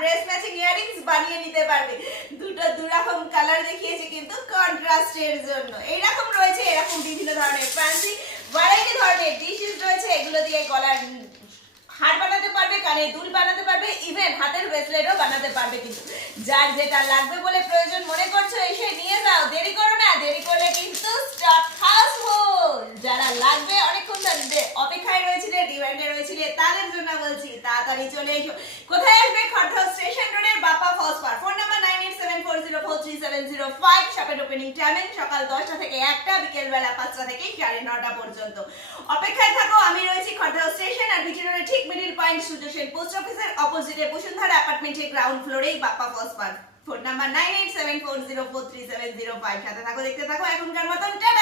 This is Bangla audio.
ড্রেস ম্যাচিং ইয়ারিংস বানিয়ে নিতে পারবে। দুটো দুরকম কালার দেখিয়েছি কিন্তু কন্ট্রাস্টের জন্য। এইরকম রয়েছে, এরকম বিভিন্ন ধরনের ফ্যান্সি ভ্যারাইটি ধরনের ডিশেস রয়েছে, এগুলো দিয়ে গলার হার বানাতে পারবে, কানে দুল বানাতে পারবে, ইভেন হাতের ব্রেসলেটও বানাতে পারবে। কিন্তু যার যেটা লাগবে বলে প্রয়োজন মনে করছো এসে নিয়ে যাও, দেরি করো না, দেরি করলে কিন্তু স্টক হাউস ফুল। যারা লাগবে অনেকক্ষণ অপেক্ষায় রয়েছিলে, ডিমান্ডে রয়েছিলে, তাদের জন্য বলছি তাড়াতাড়ি চলে এসো। কোথায় আসবে? খড়দহ স্টেশন রোডের বাপা ফসফার। Phone number 9874043705। শপের ওপেনিং টাইমিং সকাল 10টা থেকে 1টা, বিকেল বেলা 5টা থেকে 9:30 পর্যন্ত। অপেক্ষায় থাকো, আমি রয়েছি খড়দহ স্টেশন আর বিটি রোডের ঠিক middle point Surya Sen post অফিসের অপোজিটে বসুন্ধরা অ্যাপার্টমেন্টের গ্রাউন্ড ফ্লোরেই বাপা ফসফার। Phone number 9874043705। সাথে থাকো, দেখতে থাকো এখনকার মতন টাটা।